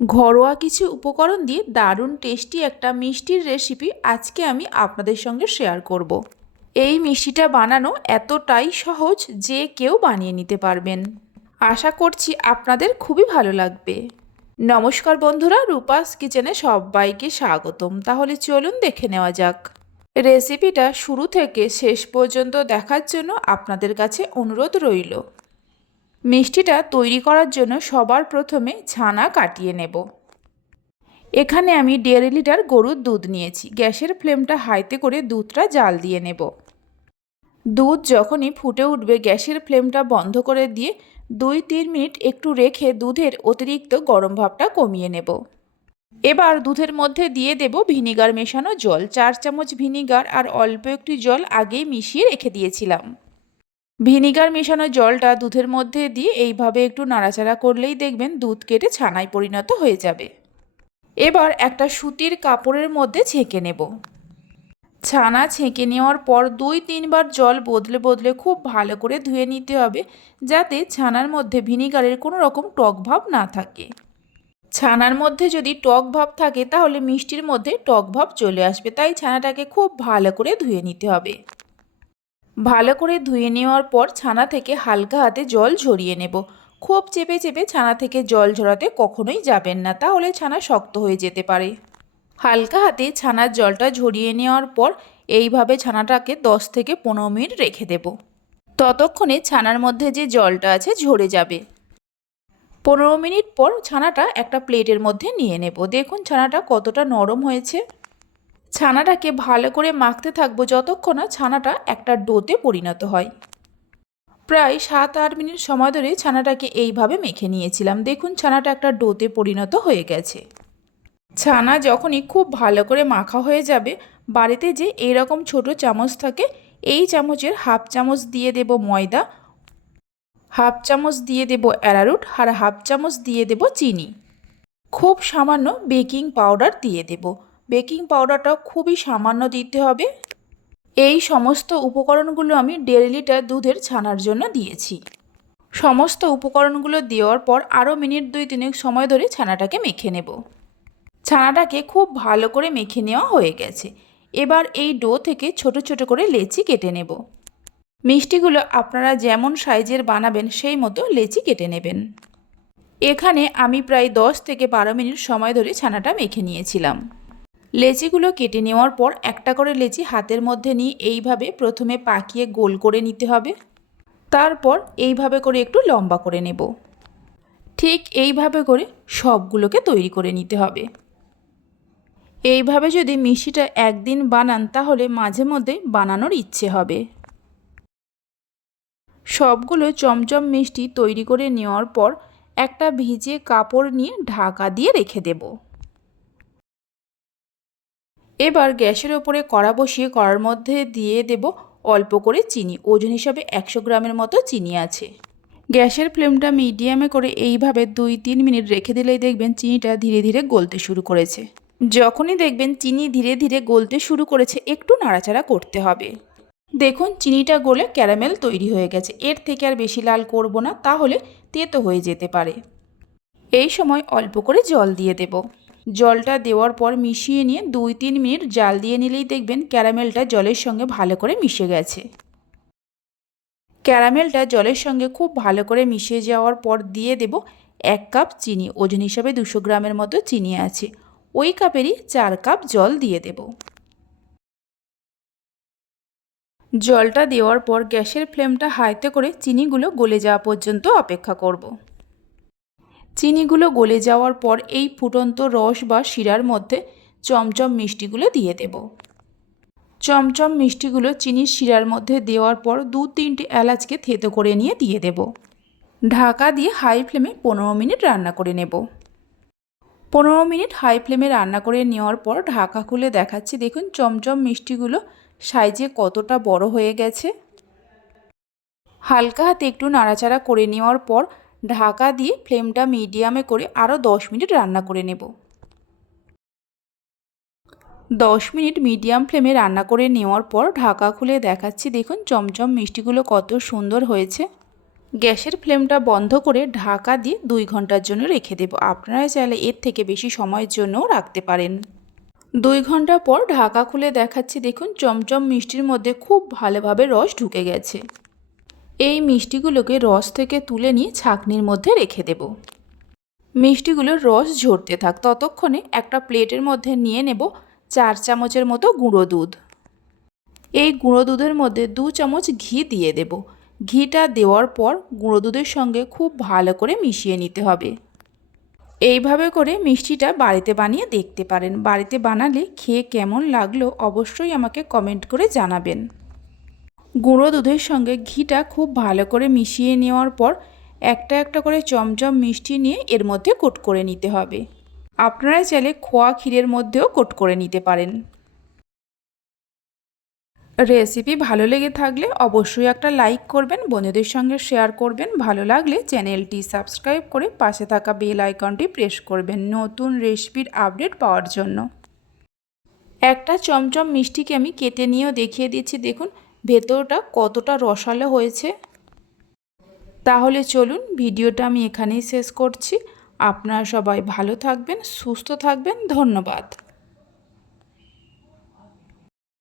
ঘরোয়া কিছু উপকরণ দিয়ে দারুণ টেস্টি একটা মিষ্টির রেসিপি আজকে আমি আপনাদের সঙ্গে শেয়ার করব। এই মিষ্টিটা বানানো এতটাই সহজ যে কেউ বানিয়ে নিতে পারবেন। আশা করছি আপনাদের খুবই ভালো লাগবে। নমস্কার বন্ধুরা, রূপাস কিচেনে সবাইকে স্বাগতম। তাহলে চলুন দেখে নেওয়া যাক। রেসিপিটা শুরু থেকে শেষ পর্যন্ত দেখার জন্য আপনাদের কাছে অনুরোধ রইল। মিষ্টিটা তৈরি করার জন্য সবার প্রথমে ছানা কাটিয়ে নেব। এখানে আমি দেড় লিটার গরুর দুধ নিয়েছি। গ্যাসের ফ্লেমটা হাইতে করে দুধটা জাল দিয়ে নেব। দুধ যখনই ফুটে উঠবে, গ্যাসের ফ্লেমটা বন্ধ করে দিয়ে দুই তিন মিনিট একটু রেখে দুধের অতিরিক্ত গরম ভাবটা কমিয়ে নেব। এবার দুধের মধ্যে দিয়ে দেব ভিনিগার মেশানো জল। চার চামচ ভিনিগার আর অল্প একটি জল আগেই মিশিয়ে রেখে দিয়েছিলাম। ভিনিগার মেশানো জলটা দুধের মধ্যে দিয়ে এইভাবে একটু নাড়াচাড়া করলেই দেখবেন দুধ কেটে ছানায় পরিণত হয়ে যাবে। এবার একটা সুতির কাপড়ের মধ্যে ছেঁকে নেব। ছানা ছেঁকে নেওয়ার পর দুই তিনবার জল বদলে বদলে খুব ভালো করে ধুয়ে নিতে হবে, যাতে ছানার মধ্যে ভিনিগারের কোনো রকম টক ভাব না থাকে। ছানার মধ্যে যদি টক ভাব থাকে, তাহলে মিষ্টির মধ্যে টক ভাব চলে আসবে, তাই ছানাটাকে খুব ভালো করে ধুয়ে নিতে হবে। ভালো করে ধুয়ে নেওয়ার পর ছানা থেকে হালকা হাতে জল ঝরিয়ে নেব। খুব চেপে চেপে ছানা থেকে জল ঝরাতে কখনোই যাবেন না, তাহলে ছানা শক্ত হয়ে যেতে পারে। হালকা হাতে ছানার জলটা ঝরিয়ে নেওয়ার পর এইভাবে ছানাটাকে দশ থেকে পনেরো মিনিট রেখে দেব। ততক্ষণে ছানার মধ্যে যে জলটা আছে ঝরে যাবে। পনেরো মিনিট পর ছানাটা একটা প্লেটের মধ্যে নিয়ে নেব। দেখুন ছানাটা কতটা নরম হয়েছে। ছানাটাকে ভালো করে মাখতে থাকব যতক্ষণ না ছানাটা একটা ডোতে পরিণত হয়। প্রায় সাত আট মিনিট সময় ধরে ছানাটাকে এইভাবে মেখে নিয়েছিলাম। দেখুন, ছানাটা একটা ডোতে পরিণত হয়ে গেছে। ছানা যখনই খুব ভালো করে মাখা হয়ে যাবে, বাড়িতে যে এইরকম ছোট চামচ থাকে, এই চামচের হাফ চামচ দিয়ে দেব ময়দা, হাফ চামচ দিয়ে দেব অ্যারারুট আর হাফ চামচ দিয়ে দেব চিনি। খুব সামান্য বেকিং পাউডার দিয়ে দেবো। বেকিং পাউডারটা খুবই সামান্য দিতে হবে। এই সমস্ত উপকরণগুলো আমি দেড় লিটার দুধের ছানার জন্য দিয়েছি। সমস্ত উপকরণগুলো দেওয়ার পর আরও মিনিট দুই তিনেক সময় ধরে ছানাটাকে মেখে নেব। ছানাটাকে খুব ভালো করে মেখে নেওয়া হয়ে গেছে। এবার এই ডো থেকে ছোট ছোট করে লেচি কেটে নেব। মিষ্টিগুলো আপনারা যেমন সাইজের বানাবেন সেই মতো লেচি কেটে নেবেন। এখানে আমি প্রায় দশ থেকে বারো মিনিট সময় ধরে ছানাটা মেখে নিয়েছিলাম। লেচিগুলো কেটে নেওয়ার পর একটা করে লেচি হাতের মধ্যে নিয়ে এইভাবে প্রথমে পাকিয়ে গোল করে নিতে হবে। তারপর এইভাবে করে একটু লম্বা করে নেব। ঠিক এইভাবে করে সবগুলোকে তৈরি করে নিতে হবে। এইভাবে যদি মিষ্টিটা একদিন বানান, তাহলে মাঝে মধ্যে বানানোর ইচ্ছে হবে। সবগুলো চমচম মিষ্টি তৈরি করে নেওয়ার পর একটা ভিজে কাপড় নিয়ে ঢাকা দিয়ে রেখে দেবো। এবার গ্যাসের ওপরে কড়া বসিয়ে কড়ার মধ্যে দিয়ে দেব অল্প করে চিনি। ওজন হিসাবে একশো গ্রামের মতো চিনি আছে। গ্যাসের ফ্লেমটা মিডিয়ামে করে এইভাবে দুই তিন মিনিট রেখে দিলেই দেখবেন চিনিটা ধীরে ধীরে গলতে শুরু করেছে। যখনই দেখবেন চিনি ধীরে ধীরে গলতে শুরু করেছে, একটু নাড়াচাড়া করতে হবে। দেখুন, চিনিটা গলে ক্যারামেল তৈরি হয়ে গেছে। এর থেকে আর বেশি লাল করব না, তাহলে তেতো হয়ে যেতে পারে। এই সময় অল্প করে জল দিয়ে দেবো। জলটা দেওয়ার পর মিশিয়ে নিয়ে দুই তিন মিনিট জাল দিয়ে নিলেই দেখবেন ক্যারামেলটা জলের সঙ্গে ভালো করে মিশে গেছে। ক্যারামেলটা জলের সঙ্গে খুব ভালো করে মিশে যাওয়ার পর দিয়ে দেব এক কাপ চিনি, ওজন হিসাবে দুশো গ্রামের মতো চিনি আছে। ওই কাপেরই চার কাপ জল দিয়ে দেব। জলটা দেওয়ার পর গ্যাসের ফ্লেমটা হাইতে করে চিনিগুলো গলে যাওয়া পর্যন্ত অপেক্ষা করব। চিনিগুলো গলে যাওয়ার পর এই ফুটন্ত রস বা শিরার মধ্যে চমচম মিষ্টিগুলো দিয়ে দেব। চমচম মিষ্টিগুলো চিনির শিরার মধ্যে দেওয়ার পর দু তিনটে এলাচকে থেতো করে নিয়ে দিয়ে দেব। ঢাকা দিয়ে হাই ফ্লেমে পনেরো মিনিট রান্না করে নেব। পনেরো মিনিট হাই ফ্লেমে রান্না করে নেওয়ার পর ঢাকা খুলে দেখাচ্ছি, দেখুন চমচম মিষ্টিগুলো সাইজে কতটা বড় হয়ে গেছে। হালকা হাতে একটু নাড়াচাড়া করে নেওয়ার পর ঢাকা দিয়ে ফ্লেমটা মিডিয়ামে করে আরও দশ মিনিট রান্না করে নেব। দশ মিনিট মিডিয়াম ফ্লেমে রান্না করে নেওয়ার পর ঢাকা খুলে দেখাচ্ছি, দেখুন চমচম মিষ্টিগুলো কত সুন্দর হয়েছে। গ্যাসের ফ্লেমটা বন্ধ করে ঢাকা দিয়ে দুই ঘণ্টার জন্য রেখে দেবো। আপনারা চাইলে এর থেকে বেশি সময়ের জন্যও রাখতে পারেন। দুই ঘণ্টা পর ঢাকা খুলে দেখাচ্ছি, দেখুন চমচম মিষ্টির মধ্যে খুব ভালোভাবে রস ঢুকে গেছে। এই মিষ্টিগুলোকে রস থেকে তুলে নিয়ে ছাঁকনির মধ্যে রেখে দেব। মিষ্টিগুলোর রস ঝরতে থাক, ততক্ষণে একটা প্লেটের মধ্যে নিয়ে নেব চার চামচের মতো গুঁড়ো দুধ। এই গুঁড়ো দুধের মধ্যে দু চামচ ঘি দিয়ে দেব। ঘিটা দেওয়ার পর গুঁড়ো দুধের সঙ্গে খুব ভালো করে মিশিয়ে নিতে হবে। এইভাবে করে মিষ্টিটা বাড়িতে বানিয়ে দেখতে পারেন। বাড়িতে বানালে খেয়ে কেমন লাগল অবশ্যই আমাকে কমেন্ট করে জানাবেন। গুঁড়ো দুধের সঙ্গে ঘিটা খুব ভালো করে মিশিয়ে নেওয়ার পর একটা একটা করে চমচম মিষ্টি নিয়ে এর মধ্যে কোট করে নিতে হবে। আপনারা চাইলে খোয়া ক্ষীরের মধ্যেও কোট করে নিতে পারেন। রেসিপি ভালো লেগে থাকলে অবশ্যই একটা লাইক করবেন, বন্ধুদের সঙ্গে শেয়ার করবেন। ভালো লাগলে চ্যানেলটি সাবস্ক্রাইব করে পাশে থাকা বেল আইকনটি প্রেস করবেন নতুন রেসিপির আপডেট পাওয়ার জন্য। একটা চমচম মিষ্টিকে আমি কেটে নিয়েও দেখিয়ে দিচ্ছি। দেখুন ভেতরটা কতটা রসালো হয়েছে? তাহলে চলুন ভিডিওটা আমি এখানেই শেষ করছি। আপনারা সবাই ভালো থাকবেন, সুস্থ থাকবেন, ধন্যবাদ।